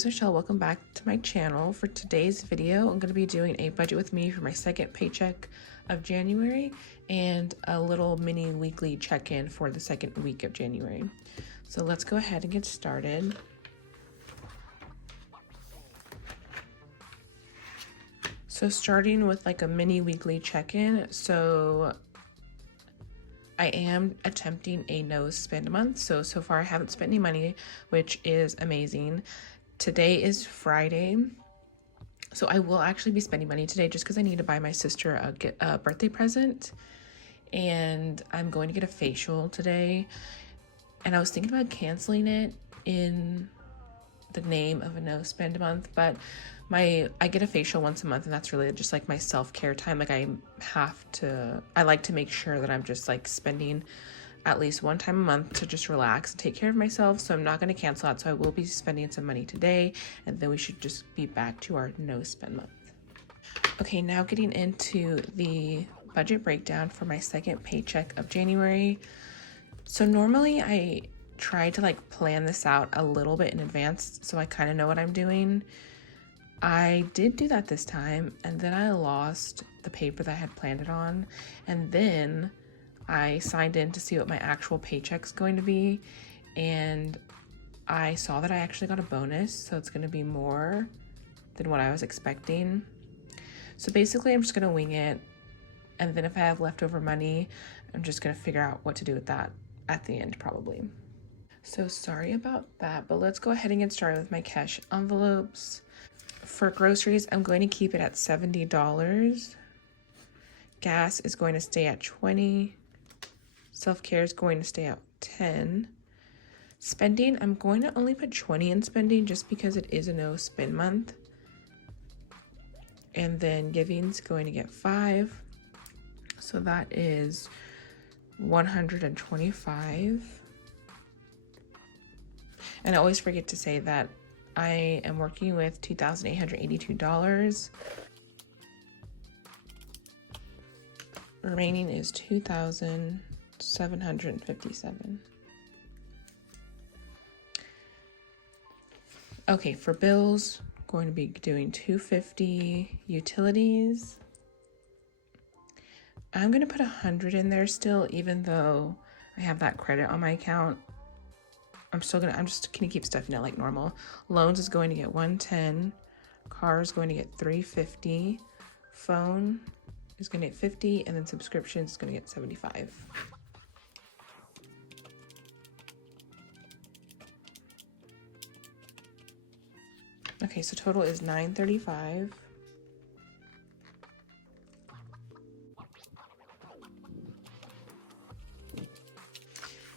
name's Michelle. Welcome back to my channel. For today's video, I'm going to be doing a budget with me for my second paycheck of January and a little mini weekly check-in for the second week of January. So let's go ahead and get started. So starting with like a mini weekly check-in. So I am attempting a no spend month. So far I haven't spent any money, which is amazing. Today is Friday. So I will actually be spending money today just because I need to buy my sister a birthday present. And I'm going to get a facial today. And I was thinking about canceling it in the name of a no spend month, but I get a facial once a month, and that's really just like my self-care time. Like I like to make sure that I'm just like spending at least one time a month to just relax and take care of myself. So I'm not going to cancel out. So I will be spending some money today, and then we should just be back to our no spend month. Okay, now getting into the budget breakdown for my second paycheck of January. So normally I try to like plan this out a little bit in advance so I kind of know what I'm doing. I did do that this time, and then I lost the paper that I had planned it on, and then I signed in to see what my actual paycheck's going to be, and I saw that I actually got a bonus, so it's going to be more than what I was expecting. So basically I'm just going to wing it, and then if I have leftover money, I'm just going to figure out what to do with that at the end probably. So sorry about that, but let's go ahead and get started with my cash envelopes. For groceries, I'm going to keep it at $70. Gas is going to stay at $20. Self-care is going to stay at $10. Spending, I'm going to only put $20 in spending just because it is a no spend month. And then giving's going to get $5. So that is $125. And I always forget to say that I am working with $2,882. Remaining is $2,757. Okay, for bills, I'm going to be doing $250. Utilities, I'm going to put $100 in there still, even though I have that credit on my account. I'm just gonna keep stuffing it like normal. Loans is going to get $110. Car is going to get $350. Phone is going to get $50, and then subscriptions is going to get $75. Okay, so total is $935.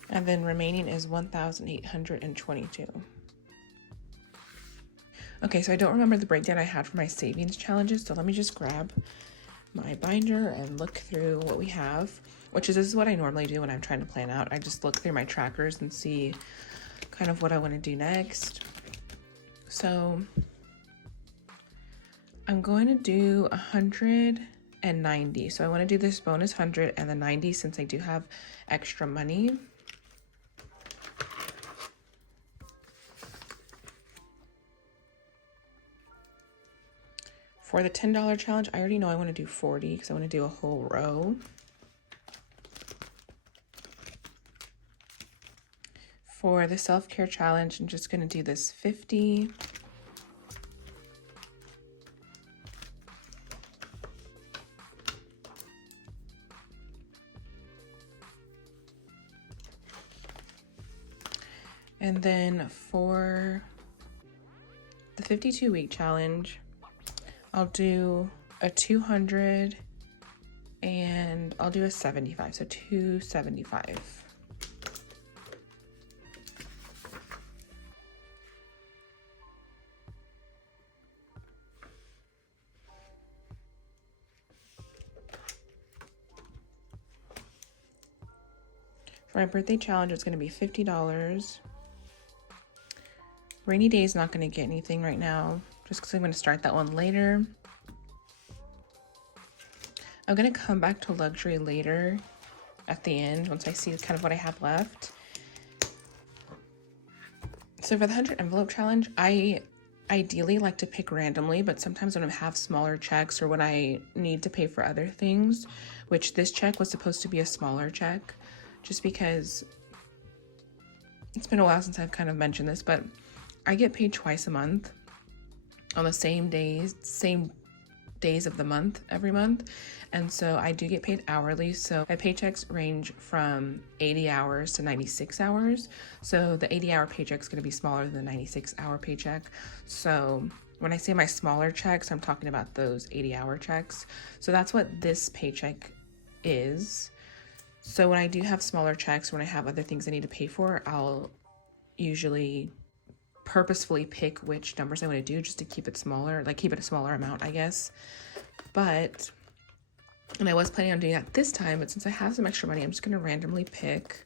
And then remaining is $1,822. Okay, so I don't remember the breakdown I had for my savings challenges, so let me just grab my binder and look through what we have, this is what I normally do when I'm trying to plan out. I just look through my trackers and see kind of what I want to do next. So I'm going to do 190. So I want to do this bonus 100 and the 90 since I do have extra money. For the $10 challenge, I already know I want to do 40 because I want to do a whole row. For the self-care challenge, I'm just going to do this 50. And then for the 52-week challenge, I'll do a 200 and I'll do a 75, so 275. For my birthday challenge, it's going to be $50. Rainy day is not going to get anything right now, just because I'm going to start that one later. I'm going to come back to luxury later at the end once I see kind of what I have left. So for the 100 envelope challenge, I ideally like to pick randomly, but sometimes when I have smaller checks or when I need to pay for other things, which this check was supposed to be a smaller check, just because it's been a while since I've kind of mentioned this, but I get paid twice a month on the same days of the month every month. And so I do get paid hourly. So my paychecks range from 80 hours to 96 hours. So the 80-hour paycheck is going to be smaller than the 96-hour paycheck. So when I say my smaller checks, I'm talking about those 80-hour checks. So that's what this paycheck is. So when I do have smaller checks, when I have other things I need to pay for, I'll usually purposefully pick which numbers I want to do just to keep it smaller, like keep it a smaller amount, I guess. And I was planning on doing that this time, but since I have some extra money, I'm just going to randomly pick.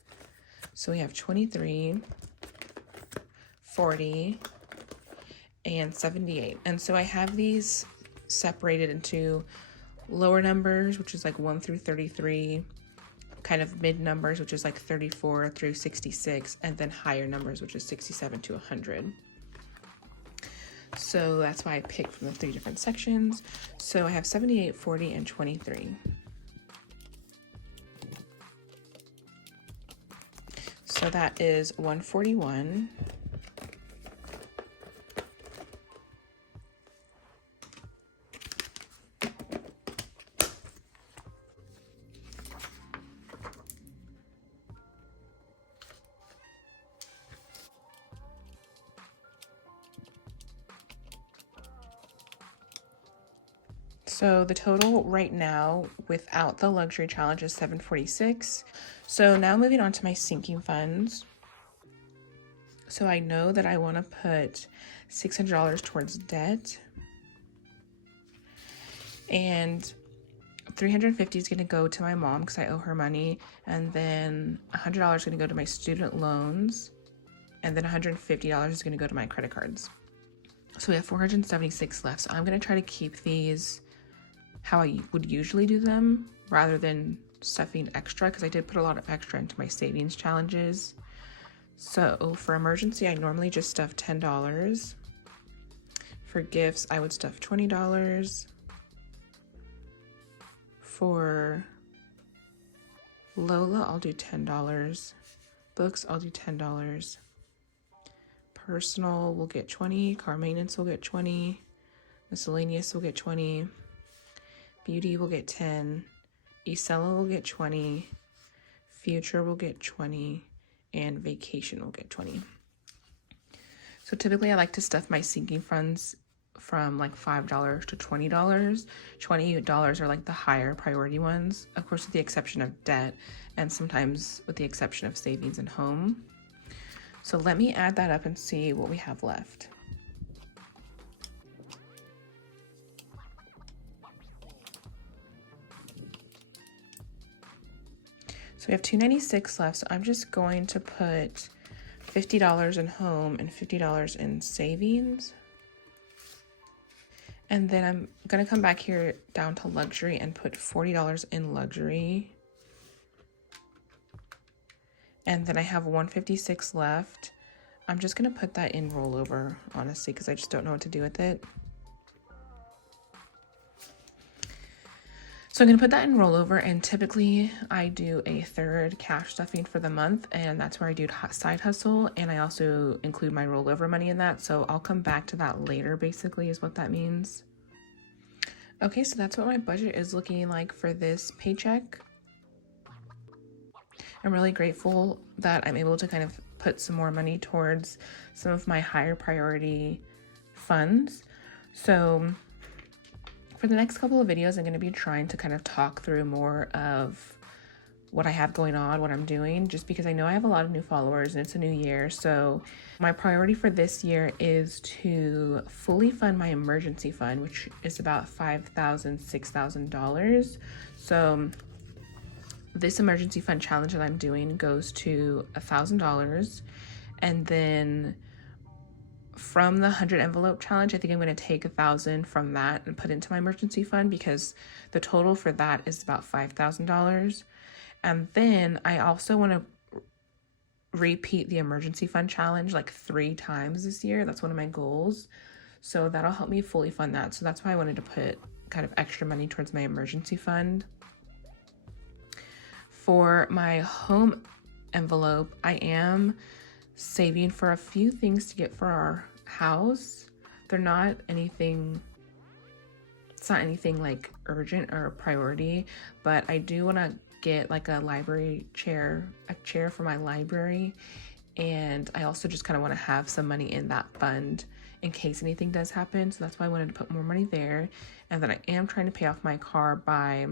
So we have 23, 40, and 78. And so I have these separated into lower numbers, which is like 1 through 33, kind of mid numbers, which is like 34 through 66, and then higher numbers, which is 67 to 100. So that's why I picked from the 3 different sections. So I have 78, 40, and 23. So that is 141. So the total right now without the luxury challenge is $746. So now moving on to my sinking funds. So I know that I want to put $600 towards debt, and $350 is going to go to my mom because I owe her money, and then $100 is going to go to my student loans, and then $150 is going to go to my credit cards. So we have 476 left. So I'm going to try to keep these how I would usually do them rather than stuffing extra, because I did put a lot of extra into my savings challenges. So for emergency, I normally just stuff $10. For gifts, I would stuff $20. For Lola, I'll do $10. Books, I'll do $10. Personal will get $20. Car maintenance will get $20. Miscellaneous will get $20. Beauty will get $10. Isella will get $20. Future will get $20. And vacation will get $20. So typically I like to stuff my sinking funds from like $5 to $20. $20 are like the higher priority ones, of course with the exception of debt and sometimes with the exception of savings and home. So let me add that up and see what we have left. So we have $296 left, so I'm just going to put $50 in home and $50 in savings. And then I'm going to come back here down to luxury and put $40 in luxury. And then I have $156 left. I'm just going to put that in rollover, honestly, because I just don't know what to do with it. So I'm going to put that in rollover, and typically I do a third cash stuffing for the month, and that's where I do side hustle, and I also include my rollover money in that. So I'll come back to that later, basically, is what that means. Okay, so that's what my budget is looking like for this paycheck. I'm really grateful that I'm able to kind of put some more money towards some of my higher priority funds. So for the next couple of videos, I'm going to be trying to kind of talk through more of what I have going on, what I'm doing, just because I know I have a lot of new followers and it's a new year. So my priority for this year is to fully fund my emergency fund, which is about $5,000, $6,000. So this emergency fund challenge that I'm doing goes to $1,000, and then from the 100 envelope challenge, I think I'm going to take 1,000 from that and put into my emergency fund, because the total for that is about $5,000. And then I also want to repeat the emergency fund challenge like 3 times this year. That's one of my goals. So that'll help me fully fund that. So that's why I wanted to put kind of extra money towards my emergency fund. For my home envelope, I am saving for a few things to get for our house. They're not anything, it's not anything like urgent or a priority, but I do want to get like a library chair, a chair for my library. And I also just kind of want to have some money in that fund in case anything does happen. So that's why I wanted to put more money there. And then I am trying to pay off my car by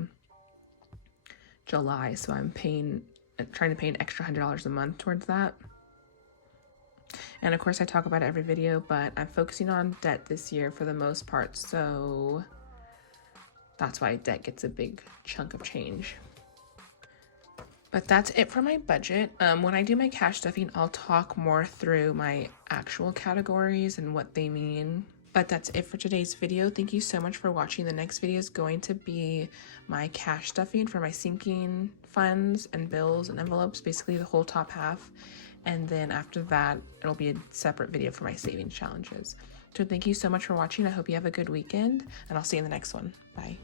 July. So I'm trying to pay an extra $100 a month towards that. And of course I talk about it every video, but I'm focusing on debt this year for the most part. So that's why debt gets a big chunk of change. But that's it for my budget. When I do my cash stuffing, I'll talk more through my actual categories and what they mean. But that's it for today's video. Thank you so much for watching. The next video is going to be my cash stuffing for my sinking funds and bills and envelopes, basically the whole top half. And then after that, it'll be a separate video for my savings challenges. So thank you so much for watching. I hope you have a good weekend, and I'll see you in the next one. Bye.